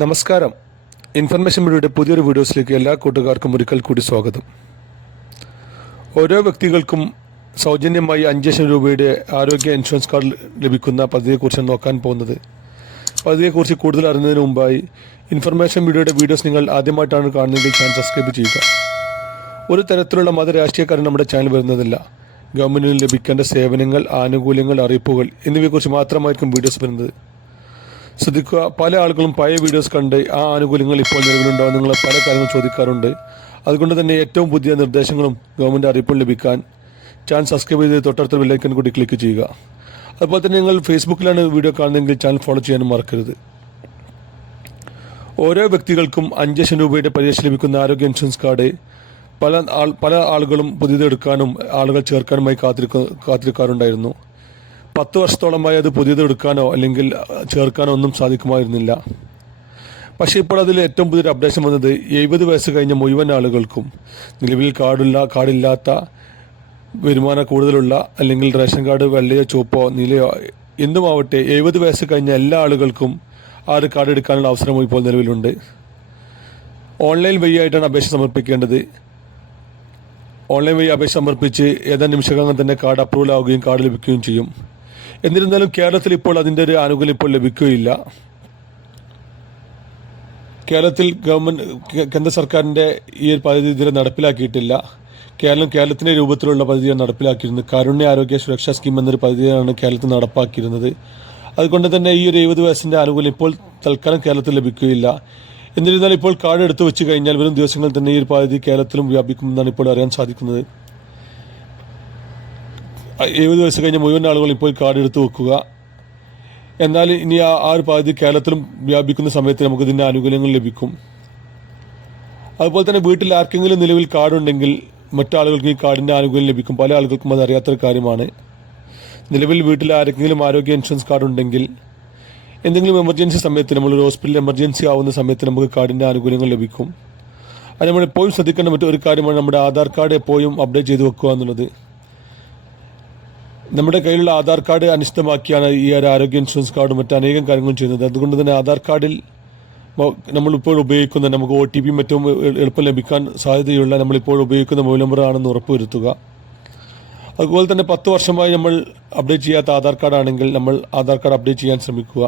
നമസ്കാരം. ഇൻഫർമേഷൻ മീഡിയയുടെ പുതിയൊരു വീഡിയോസിലേക്ക് എല്ലാ കൂട്ടുകാർക്കും ഒരിക്കൽ കൂടി സ്വാഗതം. ഓരോ വ്യക്തികൾക്കും സൗജന്യമായി 5 ലക്ഷം രൂപയുടെ ആരോഗ്യ ഇൻഷുറൻസ് കാർഡ് ലഭിക്കുന്ന പദ്ധതിയെക്കുറിച്ചാണ് നോക്കാൻ പോകുന്നത്. പദ്ധതിയെക്കുറിച്ച് കൂടുതൽ അറിയുന്നതിന് മുമ്പായി ഇൻഫർമേഷൻ മീഡിയയുടെ വീഡിയോസ് നിങ്ങൾ ആദ്യമായിട്ടാണ് കാണുന്നതെങ്കിൽ ചാനൽ സബ്സ്ക്രൈബ് ചെയ്യുക. ഒരു തരത്തിലുള്ള മതരാഷ്ട്രീയക്കാരൻ നമ്മുടെ ചാനൽ വരുന്നതില്ല. ഗവൺമെൻറ്റിന് ലഭിക്കേണ്ട സേവനങ്ങൾ, ആനുകൂല്യങ്ങൾ, അറിയിപ്പുകൾ എന്നിവയെക്കുറിച്ച് മാത്രമായിരിക്കും വീഡിയോസ് വരുന്നത്. ശ്രദ്ധിക്കുക, പല ആളുകളും പഴയ വീഡിയോസ് കണ്ട് ആ ആനുകൂല്യങ്ങൾ ഇപ്പോൾ നിലവിലുണ്ടോ നിങ്ങൾ പല കാര്യങ്ങളും ചോദിക്കാറുണ്ട്. അതുകൊണ്ട് തന്നെ ഏറ്റവും പുതിയ നിർദ്ദേശങ്ങളും ഗവൺമെൻറ് അറിയിപ്പും ലഭിക്കാൻ ചാനൽ സബ്സ്ക്രൈബ് ചെയ്ത് തൊട്ടടുത്ത ബെല്ലൈക്കൺ കൂടി ക്ലിക്ക് ചെയ്യുക. അതുപോലെ തന്നെ നിങ്ങൾ ഫേസ്ബുക്കിലാണ് വീഡിയോ കാണുന്നതെങ്കിൽ ചാനൽ ഫോളോ ചെയ്യാനും മറക്കരുത്. ഓരോ വ്യക്തികൾക്കും 5 ലക്ഷം രൂപയുടെ പരിരക്ഷ ലഭിക്കുന്ന ആരോഗ്യ ഇൻഷുറൻസ് കാർഡ് പല ആളുകളും പുതിയതെടുക്കാനും ആളുകൾ ചേർക്കാനുമായി കാത്തിരിക്കാറുണ്ടായിരുന്നു. 10 വർഷത്തോളമായി അത് പുതിയതെടുക്കാനോ അല്ലെങ്കിൽ ചേർക്കാനോ ഒന്നും സാധിക്കുമായിരുന്നില്ല. പക്ഷേ ഇപ്പോൾ അതിൽ ഏറ്റവും പുതിയൊരു അപ്ഡേഷൻ വന്നത് 70 വയസ്സ് കഴിഞ്ഞ മുഴുവൻ ആളുകൾക്കും, നിലവിൽ കാർഡില്ലാത്ത, വരുമാനം കൂടുതലുള്ള, അല്ലെങ്കിൽ റേഷൻ കാർഡ് വെള്ളയോ ചുവപ്പോ നീലയോ എന്തുമാവട്ടെ 70 വയസ്സ് കഴിഞ്ഞ എല്ലാ ആളുകൾക്കും ആ ഒരു കാർഡ് എടുക്കാനുള്ള അവസരം ഇപ്പോൾ നിലവിലുണ്ട്. ഓൺലൈൻ വഴിയായിട്ടാണ് അപേക്ഷ സമർപ്പിക്കേണ്ടത്. ഓൺലൈൻ വഴി അപേക്ഷ സമർപ്പിച്ച് ഏതാനും നിമിഷങ്ങൾ തന്നെ കാർഡ് അപ്രൂവൽ ആവുകയും കാർഡ് ലഭിക്കുകയും ചെയ്യും. എന്നിരുന്നാലും കേരളത്തിൽ ഇപ്പോൾ അതിൻ്റെ ഒരു ആനുകൂല്യം ഇപ്പോൾ ലഭിക്കുകയില്ല. കേരളത്തിൽ കേന്ദ്ര സർക്കാരിൻ്റെ ഈ ഒരു പദ്ധതി ഇതുവരെ നടപ്പിലാക്കിയിട്ടില്ല. കേരളത്തിൻ്റെ രൂപത്തിലുള്ള പദ്ധതിയാണ് നടപ്പിലാക്കിയിരുന്നത്. കാരുണ്യ ആരോഗ്യ സുരക്ഷാ സ്കീം എന്നൊരു പദ്ധതിയാണ് കേരളത്തിൽ നടപ്പാക്കിയിരുന്നത്. അതുകൊണ്ട് തന്നെ ഈ ഒരു 70 വയസ്സിൻ്റെ ആനുകൂല്യം ഇപ്പോൾ തൽക്കാലം കേരളത്തിൽ ലഭിക്കുകയില്ല. എന്നിരുന്നാലും ഇപ്പോൾ കാർഡ് എടുത്തു വെച്ച് കഴിഞ്ഞാൽ വരും ദിവസങ്ങളിൽ തന്നെ ഈ ഒരു പദ്ധതി കേരളത്തിലും വ്യാപിക്കുമെന്നാണ് ഇപ്പോൾ അറിയാൻ സാധിക്കുന്നത്. 70 വയസ്സ് കഴിഞ്ഞ മുഴുവൻ ആളുകൾ ഇപ്പോൾ കാർഡ് എടുത്ത് വെക്കുക. എന്നാൽ ഇനി ആ ഒരു പദ്ധതി കേരളത്തിലും വ്യാപിക്കുന്ന സമയത്ത് നമുക്ക് ഇതിൻ്റെ ആനുകൂല്യങ്ങൾ ലഭിക്കും. അതുപോലെ തന്നെ വീട്ടിൽ ആർക്കെങ്കിലും നിലവിൽ കാർഡുണ്ടെങ്കിൽ മറ്റാളുകൾക്ക് ഈ കാർഡിൻ്റെ ആനുകൂല്യം ലഭിക്കും. പല ആളുകൾക്കും അത് അറിയാത്തൊരു കാര്യമാണ്. നിലവിൽ വീട്ടിൽ ആരെങ്കിലും ആരോഗ്യ ഇൻഷുറൻസ് കാർഡ് ഉണ്ടെങ്കിൽ എന്തെങ്കിലും എമർജൻസി സമയത്ത്, നമ്മളൊരു ഹോസ്പിറ്റലിൽ എമർജൻസി ആവുന്ന സമയത്ത് നമുക്ക് കാർഡിൻ്റെ ആനുകൂല്യങ്ങൾ ലഭിക്കും. അത് നമ്മൾ എപ്പോഴും ശ്രദ്ധിക്കേണ്ട മറ്റൊരു കാര്യമാണ് നമ്മുടെ ആധാർ കാർഡ് എപ്പോഴും അപ്ഡേറ്റ് ചെയ്ത് വെക്കുക എന്നുള്ളത്. നമ്മുടെ കയ്യിലുള്ള ആധാർ കാർഡ് അനിശ്ചിതമാക്കിയാണ് ഈ ഒരു ആരോഗ്യ ഇൻഷുറൻസ് കാർഡ് മറ്റനേകം കാര്യങ്ങളും ചെയ്യുന്നത്. അതുകൊണ്ട് തന്നെ ആധാർ കാർഡിൽ നമ്മളിപ്പോൾ ഉപയോഗിക്കുന്ന, നമുക്ക് OTP മറ്റും എളുപ്പം ലഭിക്കാൻ സാധ്യതയുള്ള നമ്മളിപ്പോൾ ഉപയോഗിക്കുന്ന മൊബൈൽ നമ്പറാണെന്ന് ഉറപ്പുവരുത്തുക. അതുപോലെ തന്നെ 10 വർഷമായി നമ്മൾ അപ്ഡേറ്റ് ചെയ്യാത്ത ആധാർ കാർഡാണെങ്കിൽ നമ്മൾ ആധാർ കാർഡ് അപ്ഡേറ്റ് ചെയ്യാൻ ശ്രമിക്കുക.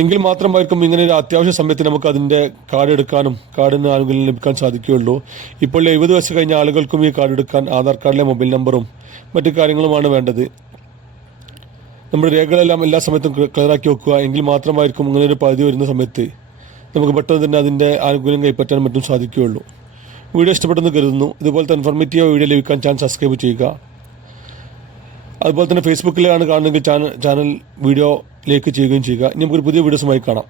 എങ്കിൽ മാത്രമായിരിക്കും ഇങ്ങനെ ഒരു അത്യാവശ്യ സമയത്ത് നമുക്ക് അതിൻ്റെ കാർഡ് എടുക്കാനും കാർഡിന് ആനുകൂല്യം ലഭിക്കാൻ സാധിക്കുകയുള്ളൂ. ഇപ്പോൾ 70 വയസ്സ് കഴിഞ്ഞ ആളുകൾക്കും ഈ കാർഡ് എടുക്കാൻ ആധാർ കാർഡിലെ മൊബൈൽ നമ്പറും മറ്റു കാര്യങ്ങളുമാണ് വേണ്ടത്. നമ്മുടെ രേഖകളെല്ലാം എല്ലാ സമയത്തും ക്ലിയറാക്കി വെക്കുക. എങ്കിൽ മാത്രമായിരിക്കും ഇങ്ങനെ ഒരു പദ്ധതി വരുന്ന സമയത്ത് നമുക്ക് പെട്ടെന്ന് തന്നെ അതിൻ്റെ ആനുകൂല്യം കൈപ്പറ്റാൻ മറ്റും സാധിക്കുകയുള്ളൂ. വീഡിയോ ഇഷ്ടപ്പെട്ടെന്ന് കരുതുന്നു. ഇതുപോലത്തെ ഇൻഫോർമേറ്റീവ് വീഡിയോ ലഭിക്കാൻ ചാനൽ സബ്സ്ക്രൈബ് ചെയ്യുക. അതുപോലെ തന്നെ ഫേസ്ബുക്കിലാണ് കാണുന്നതെങ്കിൽ ചാനൽ വീഡിയോ ലൈക്ക് ചെയ്യുകയും ചെയ്യുക. ഇനി നമുക്കൊരു പുതിയ വീഡിയോസുമായി കാണാം.